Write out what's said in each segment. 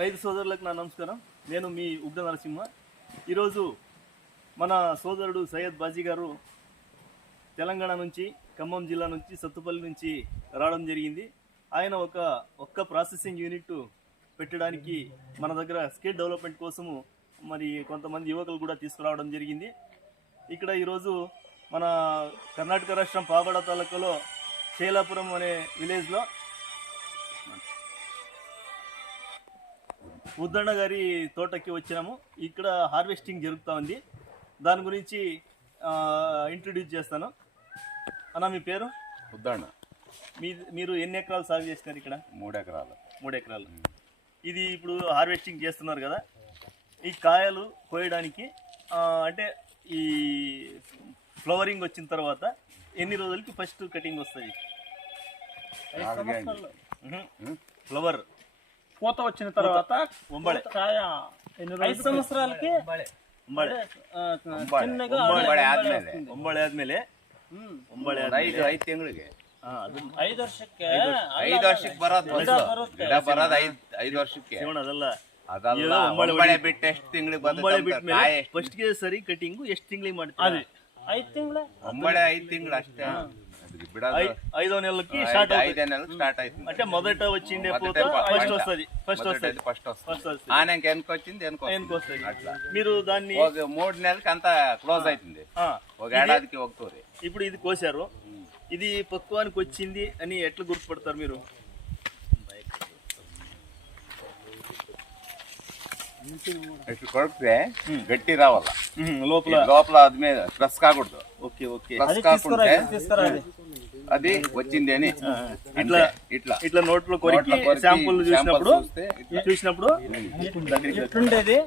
రైతు సోదరులకు నా నమస్కారం. నేను మీ ఉగ్ర నరసింహ. ఈరోజు మన సోదరుడు సయ్యద్ బాజీ గారు తెలంగాణ నుంచి ఖమ్మం జిల్లా నుంచి సత్తుపల్లి నుంచి రావడం జరిగింది. ఆయన ఒక ఒక్క ప్రాసెసింగ్ యూనిట్ పెట్టడానికి మన దగ్గర స్కిల్ డెవలప్మెంట్ కోసము మరి కొంతమంది యువకులు కూడా తీసుకురావడం జరిగింది. ఇక్కడ ఈరోజు మన కర్ణాటక రాష్ట్రం పాబడ తాలూకాలో శైలాపురం అనే విలేజ్లో ఉద్దన్న గారి తోటకి వచ్చినాము. ఇక్కడ హార్వెస్టింగ్ జరుగుతూ ఉంది. దాని గురించి ఇంట్రడ్యూస్ చేస్తాను. అన్న మీ పేరు? ఉద్దాణ మీ మీరు ఎన్ని ఎకరాలు సాగు చేసినారు ఇక్కడ? మూడు ఎకరాలు. మూడు ఎకరాలు. ఇది ఇప్పుడు హార్వెస్టింగ్ చేస్తున్నారు కదా. ఈ కాయలు కోయడానికి అంటే ఈ ఫ్లవరింగ్ వచ్చిన తర్వాత ఎన్ని రోజులకి ఫస్ట్ కటింగ్ వస్తుంది? ఫ్లవర్. పూత వచ్చిన తర్వాత ఉంబళే కాయ ఐదు సంవత్సరాలకి ఉంబళే ఆ, చిన్నగా ಒಂಬಳೆ ಆದ್ಮೇಲೆ ಒಂಬಳೆ ಆದ್ಮೇಲೆ ಹ್ಮ್. ಒಂಬಳೆ ಒಂದು ಆದ್ಮೇಲೆ ಐದು ಐದು ತಿಂಗಳಿಗೆ ಹಾ, ಅದನ್ನ ಐದು ವರ್ಷಕ್ಕೆ ಐದು ವರ್ಷಕ್ಕೆ ಬರೋದು ಗಿಡ ಬಸ್ಸು. ಬರುತ್ತೆ. ಗಿಡ ಬರೋದು ಐದು ಐದು ವರ್ಷಕ್ಕೆ ಶಿವಣ್ಣ ಅದಲ್ಲ ಅದಲ್ಲ ಈಗ ಒಂಬಳೆ ಒಂಬಳೆ ಹೊಡಿ- ಬಿಟ್ಟು ಎಷ್ಟು ತಿಂಗಳಿಗೆ ಒಂಬಳೆ ಬರ್ತದೆ ಬಿಟ್ಮೇಲೆ ಕಾಯಿ ಎಷ್ಟು ಫಸ್ಟ್ ಗೆ ಸರಿ ಕಟಿಂಗ್ ಎಷ್ಟು ತಿಂಗಳಿಗೆ ಮಾಡ್ತೀವಿ ಐದು ತಿಂಗಳ ಒಂಬಳೆ ಐದು ತಿಂಗಳು ಅಷ್ಟೇ ఐదో నెలలకి ఐదో నెలలకు స్టార్ట్ అంటే మొదట వచ్చిండే ఫస్ట్ వస్తుంది. ఫస్ట్ వస్తుంది. ఫస్ట్ వస్తుంది. ఆనంకి వెనక వచ్చింది మీరు దాన్ని మూడు నెలలకి అంత క్లోజ్ అవుతుంది ఒక ఏడాదికి ఒకటోది ఇప్పుడు ఇది కోసారు ఇది పక్వానికి వచ్చింది అని ఎట్లా గుర్తుపడతారు మీరు? కొడితే గట్టి రావాల. లోపల. లోపల అది మీద ప్లస్ కాకూడదు. Okay okay. ప్లస్ కాకుండా అది. వచ్చింది అని. ఇట్లా ఇట్లా. ఇట్లా నోట్లో కొరికి శాంపుల్ చూసినప్పుడు. చూసినప్పుడు ఎట్లుండేది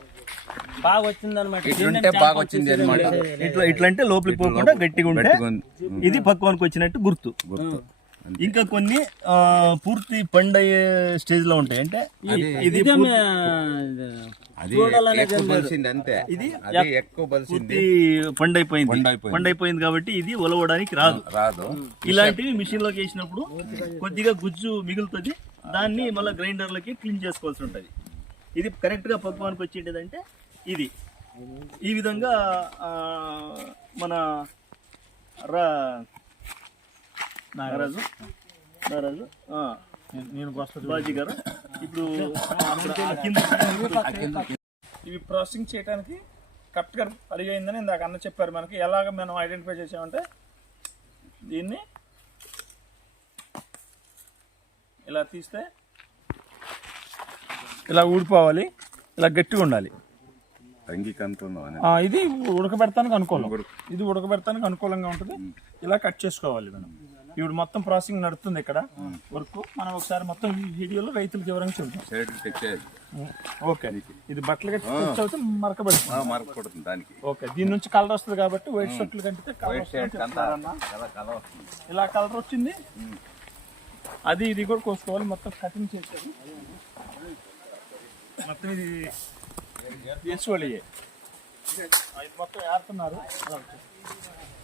బాగా వచ్చింది అనమాట ఇట్లుంటే బాగా వచ్చింది అనమాట ఇట్లా ఇట్లా అంటే లోపలికి పోకుండా గట్టిగా ఉంటే. ఇది పక్వానికి వచ్చినట్టు గుర్తు. గుర్తు. ఇంకా కొన్ని పూర్తి పండయ్యే స్టేజ్లో ఉంటాయి. అంటే ఇది పూర్తి- పండైపోయింది. పండైపోయింది. కాబట్టి ఇది ఒలవడానికి రాదు. రాదు. ఇలాంటివి మిషన్లోకి వేసినప్పుడు కొద్దిగా గుజ్జు మిగులుతుంది. దాన్ని మళ్ళీ గ్రైండర్లకి క్లీన్ చేసుకోవాల్సి ఉంటుంది. ఇది కరెక్ట్గా పక్వానికి వచ్చేటదంటే ఇది. ఈ విధంగా మన రా నాగరాజు. నాగరాజు. నేను బాజీ గారు ఇప్పుడు ఇవి ప్రాసెసింగ్ చేయడానికి కరెక్ట్గా రెడీ అయిందని ఇందాక అన్న చెప్పారు మనకి. ఎలాగ మనం ఐడెంటిఫై చేసామంటే దీన్ని ఇలా తీస్తే ఇలా ఊడిపోవాలి ఇలా గట్టిగా ఉండాలి. ఇది ఉడకబెడతానికి అనుకూలం. ఇది ఉడకబెడతానికి అనుకూలంగా ఉంటుంది. ఇలా కట్ చేసుకోవాలి మనం. ఇప్పుడు మొత్తం ప్రాసెసింగ్ నడుస్తుంది ఇక్కడ వర్క్. మనం ఒకసారి మొత్తం ఈ వీడియోలో రైతులకు వివరంగా చూద్దాం. ఓకే. ఇది. బట్టలు కట్టి మరకబెడుతుంది. మరకూడదు దానికి. ఓకే. దీని నుంచి కలర్ వస్తుంది కాబట్టి వైట్ షర్ట్లు కంటే ఇలా కలర్ వచ్చింది. అది ఇది కూడా కోసుకోవాలి. మొత్తం కటింగ్ చేసేది. మొత్తం ఇది వేసుకోవాలి. మొత్తం. కింద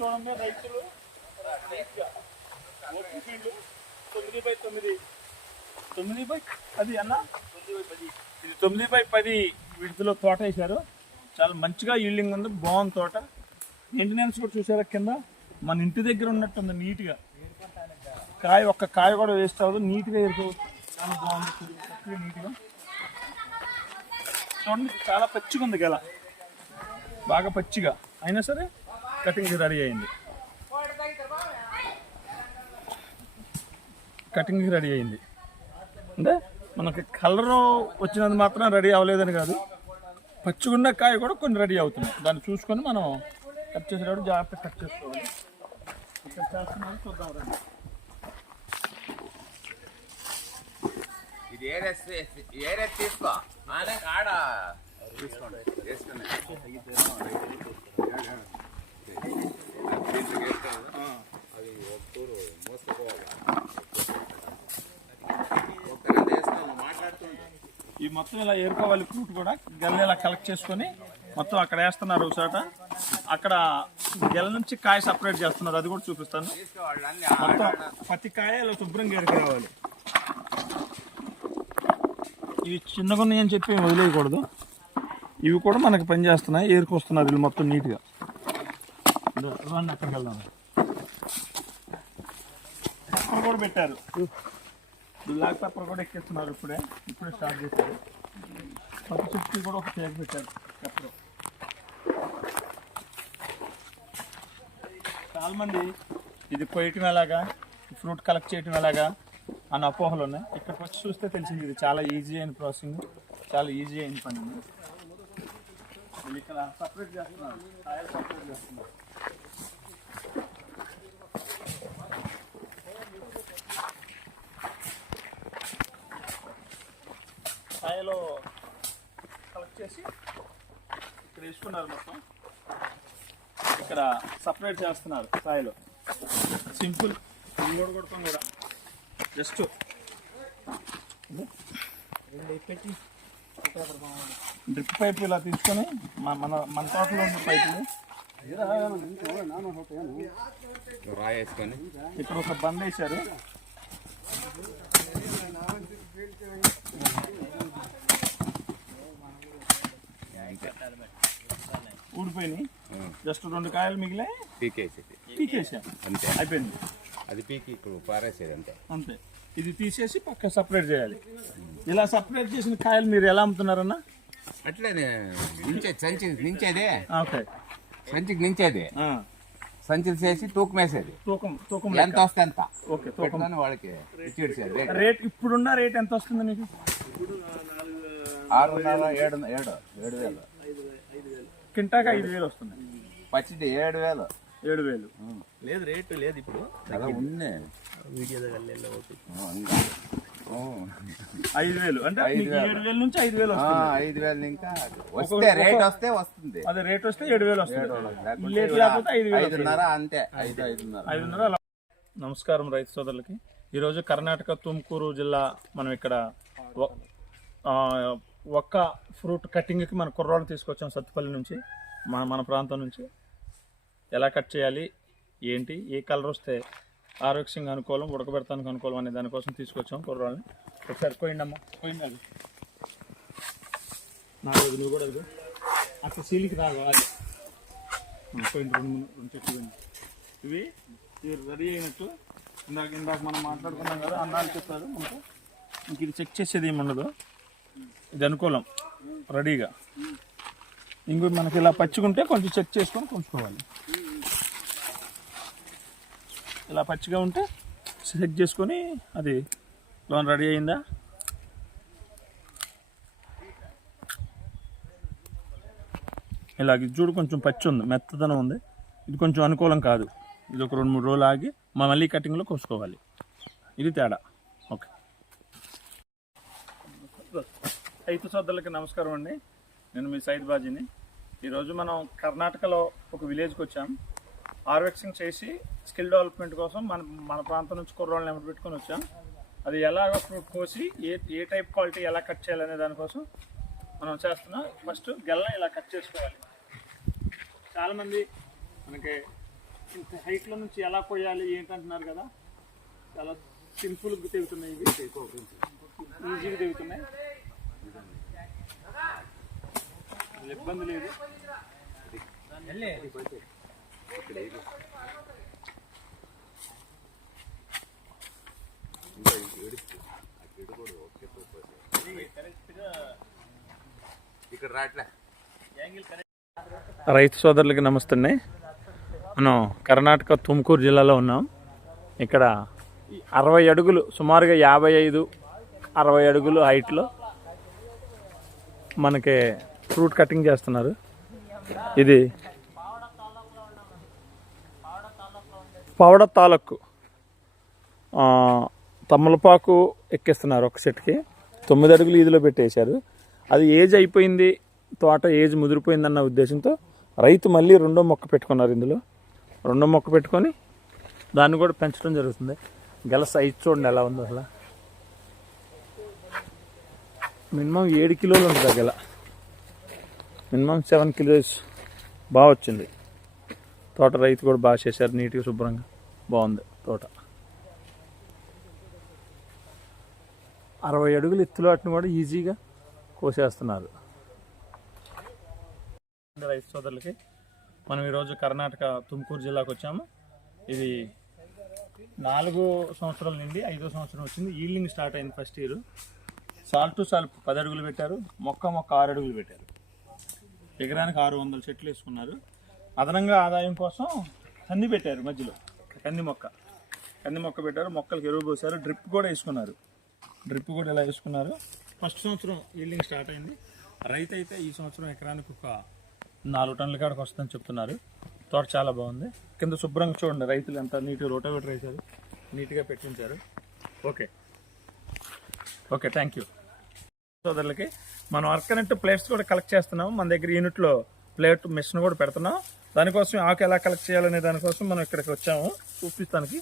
చూడండి రైతులు నీట్గా ఫీల్డ్ తొమ్మిది బై తొమ్మిది. తొమ్మిది బై పది అన్న? తొమ్మిది బై పది ఇది తొమ్మిది బై పది విడుదల తోట వేశారు. చాలా మంచిగా ఈల్డింగ్ ఉంది బాగుంది తోట. మెయింటెనెన్స్ కూడా చూసారా కింద? మన ఇంటి దగ్గర ఉన్నట్టుంది నీట్గా. కాయ ఒక్క కాయ కూడా వేస్ట్ అవ్వదు నీట్గా ఎరుకోవచ్చు చాలా బాగుంది చక్కగా నీట్గా. చూడండి చాలా పచ్చిగా ఉంది గల. బాగా పచ్చిగా. అయినా సరే కటింగ్ రెడీ అయింది. కటింగ్ రెడీ అయింది. అంటే మనకి కలర్ వచ్చినది మాత్రం రెడీ అవ్వలేదని కాదు. పచ్చిగున్న కాయ కూడా కొన్ని రెడీ అవుతున్నాయి. దాన్ని చూసుకొని మనం కట్ చేసేటప్పుడు జాగ్రత్తగా కట్ చేసుకోవాలి. ఇక్కడ చూద్దాం రండి. ఇది ఏరే ఏరే తీసుకో? ఆడ తీసుకోండి. మోసుకోవాలి ఈ మొత్తం ఇలా ఏరుకోవాలి ఫ్రూట్ కూడా. గెల్ల ఇలా కలెక్ట్ చేసుకొని మొత్తం అక్కడ వేస్తున్నారు ఒకసాట అక్కడ గెల నుంచి కాయ సపరేట్ చేస్తున్నారు. అది కూడా చూపిస్తాను. మొత్తం ప్రతి కాయ ఇలా శుభ్రంగా ఏరుకోవాలి ఇవి చిన్నగా ఉన్నాయని చెప్పి వదిలేయకూడదు. ఇవి కూడా మనకి పనిచేస్తున్నాయి. ఏరుకొస్తున్నారు వీళ్ళు మొత్తం నీట్గా రండి అక్కడికి వెళ్దాం. పెప్పర్ కూడా పెట్టారు. బ్లాక్ పేపర్ కూడా ఎక్కిస్తున్నారు ఇప్పుడే. ఇప్పుడే స్టార్ట్ చేశారు. కొత్త చెట్టుకి కూడా ఒక టేక్ పెట్టారు. పేపర్ చాలా మంది ఇది కొయ్యటం ఎలాగా? ఫ్రూట్ కలెక్ట్ చేయటం ఎలాగా? అన్న అపోహలు ఉన్నాయి ఇక్కడికి వచ్చి చూస్తే తెలిసింది ఇది చాలా ఈజీ అయిన ప్రాసెసింగ్. చాలా ఈజీ అయిన పని ఇక్కడ సపరేట్ చేస్తున్నారు కాయలు సపరేట్ చేస్తున్నారు కాయలు కలెక్ట్ చేసి ఇక్కడ వేసుకున్నారు మొత్తం. ఇక్కడ సపరేట్ చేస్తున్నారు కాయలు. సింపుల్ ఇది కూడా. కొడతాం కూడా జస్ట్ డ్రిప్ పైప్ ఇలా తీసుకొని మన మన మన తోటలో ఉన్న పైపులు రాయేసుకొని. ఇక్కడ ఒక బంద్ వేశారు. ఊడిపోయినాయి. జస్ట్ రెండు కాయలు మిగిలాయి. పీకేసేది. పీకేసాం. అంతే. అయిపోయింది. అది పీకి ఇప్పుడు పారేసేది అంతే. అంతే. ఇది తీసేసి పక్క సపరేట్ చేయాలి. ఇలా సపరేట్ చేసిన కాయలు మీరు ఎలా అమ్ముతున్నారన్నా అట్లనే నించే సంచి నించేదే. ఓకే. సంచికి నించేది. సంచులు చేసి తూకం వేసేది తూకం తూకం ఎంత వస్తే ఎంత ఓకే తూకం. వాళ్ళకి. ఇచ్చేసేది రేట్. ఇప్పుడున్న రేట్ ఎంత వస్తుంది మీకు ఆరున్నర ఏడు ఏడు ఏడు వేలు. కింటాకి ఐదు వేలు వస్తుంది. పచ్చిది ఏడు వేలు. ఏడు వేలు. లేదు రేటు లేదు ఇప్పుడు. ఉంది. వీడియో దగ్గర. ఐదు వేలు. అంటే. ఏడు వేల నుంచి ఐదు వేలు ఐదు వేలు ఇంకా వస్తే రేట్ వస్తే వస్తుంది. అదే రేట్ వస్తే ఏడు వేలు వస్తుంది. వేలు. లేకపోతే ఐదు వేలు. ఐదున్నర అంతే. ఐదు ఐదున్నర. ఐదున్నర అలా. నమస్కారం రైతు సోదరులకి. ఈరోజు కర్ణాటక తుమ్కూరు జిల్లా మనం ఇక్కడ ఒక్క ఫ్రూట్ కటింగ్కి మన కుర్రాళ్ళు తీసుకొచ్చాం సత్తుపల్లి నుంచి మన మన ప్రాంతం నుంచి. ఎలా కట్ చేయాలి? ఏంటి? ఏ కలర్ వస్తే ఆరోగ్యంగా అనుకూలం ఉడకబెడతానికి అనుకూలం అనే దానికోసం తీసుకొచ్చాం కుర్రాళ్ళని. ఒకసారి పోయిండి అమ్మా పోయింది అది నాకు నువ్వు కూడా ఇది అక్కడ సీలికి రాదు అది పోయింది రెండు రెండు చెట్లు పోయింది ఇవి ఇవి రెడీ అయినట్టు. ఇందాక ఇందాక మనం మాట్లాడుకున్నాం కదా అన్నాలు చెప్పారు మనకు. ఇంక ఇది చెక్ చేసేది ఏమి ఉండదు ఇది అనుకూలం రెడీగా. ఇంకో మనకి ఇలా పచ్చిగుంటే కొంచెం చెక్ చేసుకొని కొంచుకోవాలి. ఇలా పచ్చిగా ఉంటే సెట్ చేసుకొని అది లోన్ రెడీ అయిందా? ఇలాగ ఇది చూడు కొంచెం పచ్చి ఉంది మెత్తదనం ఉంది. ఇది కొంచెం అనుకూలం కాదు. ఇది ఒక రెండు మూడు రోజులు ఆగి మళ్ళీ కటింగ్లో కోసుకోవాలి. ఇది తేడా. ఓకే. రైతు సోదరులకి నమస్కారం అండి. నేను మీ సైద్ బాజీని. ఈరోజు మనం కర్ణాటకలో ఒక విలేజ్కి వచ్చాం. హార్వెస్టింగ్ చేసి స్కిల్ డెవలప్మెంట్ కోసం మన మన ప్రాంతం నుంచి కుర్రోళ్ళని ఎమ్మటి పెట్టుకొని వచ్చాం. అది ఎలా ఫ్రూట్ కోసి ఏ ఏ టైప్ క్వాలిటీ ఎలా కట్ చేయాలనే దానికోసం మనం చేస్తున్నాం. ఫస్ట్ గెల్ల ఇలా కట్ చేసుకోవాలి. చాలామంది మనకి ఇంత హైట్లో నుంచి ఎలా కొయ్యాలి ఏంటంటున్నారు కదా? చాలా సింపుల్గా తెగుతున్నాయి ఇవి. ఈజీగా తెగుతున్నాయి ఇబ్బంది లేదు. ఇక్కడ రాట్లే రైతు సోదరులకి నమస్తే అండి మనం కర్ణాటక తుమ్కూరు జిల్లాలో ఉన్నాం. ఇక్కడ అరవై అడుగులు సుమారుగా యాభై ఐదు అరవై అడుగులు హైట్లో మనకి ఫ్రూట్ కటింగ్ చేస్తున్నారు. ఇది పవడ తాలూకు తమలపాకు ఎక్కిస్తున్నారు ఒక సెట్కి. తొమ్మిది అడుగులు ఈదులో పెట్టేశారు. అది ఏజ్ అయిపోయింది తోట ఏజ్ ముదిరిపోయిందన్న ఉద్దేశంతో రైతు మళ్ళీ రెండో మొక్క పెట్టుకున్నారు ఇందులో. రెండో మొక్క పెట్టుకొని దాన్ని కూడా పెంచడం జరుగుతుంది. గెల సైజ్ చూడండి ఎలా ఉందో అసలు. మినిమం ఏడు కిలోలు ఉంటుంది ఆ గెల. మినిమం సెవెన్ కిలోస్ బాగా వచ్చింది. తోట రైతు కూడా బాగా చేశారు నీట్గా శుభ్రంగా. బాగుంది తోట. అరవై అడుగులు ఎత్తులాటను కూడా ఈజీగా కోసేస్తున్నారు. రైతు సోదరులకి మనం ఈరోజు కర్ణాటక తుమ్కూరు జిల్లాకు వచ్చాము. ఇది నాలుగో సంవత్సరాల నుండి ఐదో సంవత్సరం వచ్చింది. ఈల్డింగ్ స్టార్ట్ అయింది ఫస్ట్ ఇయర్. సాల్ టు సాల్ పది అడుగులు పెట్టారు. మొక్క మొక్క ఆరు అడుగులు పెట్టారు. ఎకరానికి ఆరు వందల చెట్లు వేసుకున్నారు. అదనంగా ఆదాయం కోసం కంది పెట్టారు మధ్యలో. కంది మొక్క. కంది మొక్క పెట్టారు మొక్కలకు ఎరువు పోసారు డ్రిప్ కూడా వేసుకున్నారు. డ్రిప్ కూడా ఇలా వేసుకున్నారు. ఫస్ట్ సంవత్సరం ఈల్డింగ్ స్టార్ట్ అయింది. రైతు అయితే ఈ సంవత్సరం ఎకరానికి ఒక నాలుగు టన్నుల కాడకు వస్తుందని చెప్తున్నారు. తోట చాలా బాగుంది. కింద శుభ్రంగా చూడండి రైతులు ఎంత నీట్గా రోటోవేటర్ వేశారు. నీట్గా పెట్టించారు. ఓకే. Okay thank you. సోదరులకి మనం అర్కనెట్ ప్లేట్స్ కూడా కలెక్ట్ చేస్తున్నాము. మన దగ్గర యూనిట్లో ప్లేట్ మిషన్ కూడా పెడుతున్నాం. దానికోసం ఆకు ఎలా కలెక్ట్ చేయాలనే దానికోసం మనం ఇక్కడికి వచ్చాము. చూపిస్తానికి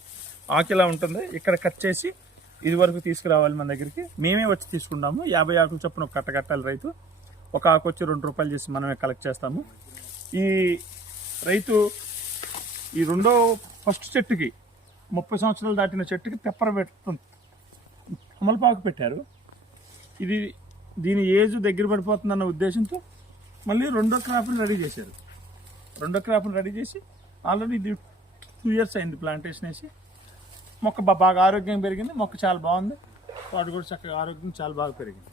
ఆకు ఇలా ఉంటుంది. ఇక్కడ కట్ చేసి ఇది వరకు తీసుకురావాలి మన దగ్గరికి. మేమే వచ్చి తీసుకుంటాము. యాభై ఆకులు చొప్పున ఒక కట్ట కట్టాలి రైతు. ఒక ఆకు వచ్చి రెండు రూపాయలు చేసి మనమే కలెక్ట్ చేస్తాము. ఈ రైతు ఈ రెండో ఫస్ట్ చెట్టుకి ముప్పై సంవత్సరాలు దాటిన చెట్టుకి తెప్పర పెడుతుంది అమలపాకు పెట్టారు. ఇది దీని ఏజ్ దగ్గర పడిపోతుందన్న ఉద్దేశంతో మళ్ళీ రెండో క్రాప్ని రెడీ చేశారు. రెండో క్రాప్ని రెడీ చేసి ఆల్రెడీ ఇది టూ ఇయర్స్ అయింది ప్లాంటేషన్ వేసి. మొక్క బాగా ఆరోగ్యం పెరిగింది మొక్క చాలా బాగుంది. వాటి కూడా చక్కగా ఆరోగ్యం చాలా బాగా పెరిగింది.